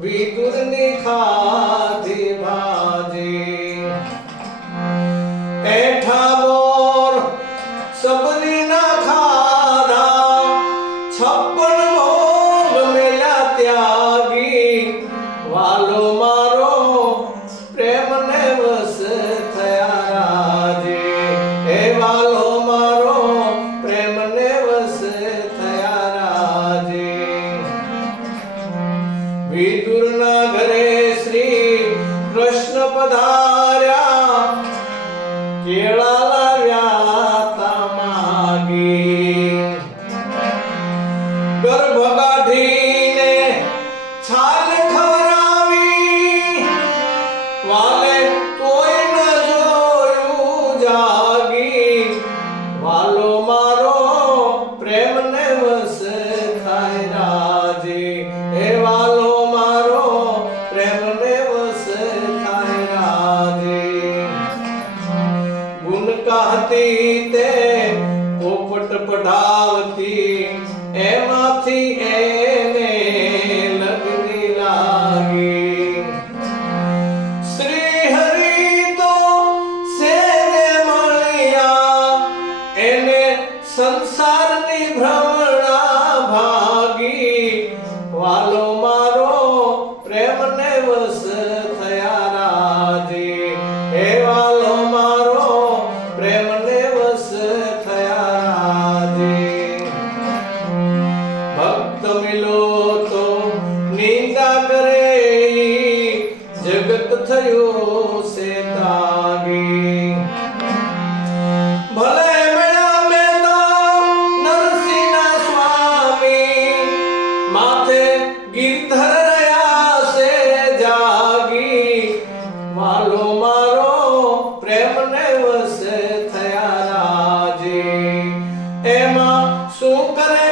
വീട്ടിൽ કૃષ્ણ પધાર્યા કેળા લાવ્યા કહતી તે પોપટ પડાવતી એમાંથી એને લગની લાગી. તો સેવે મળ્યા, એને સંસારની ભ્રમણા ભાગી. વાલો મારો પ્રેમને વસ મિલો તો નિંદા કરે ઈ જગત થયો છે તાગી ભલે મેળા મેં તો નરસિંહના સ્વામી માથે ગીરધર રહ્યા છે જાગી વાલો મારો પ્રેમને વસ થયા રાજી એમાં શું કરે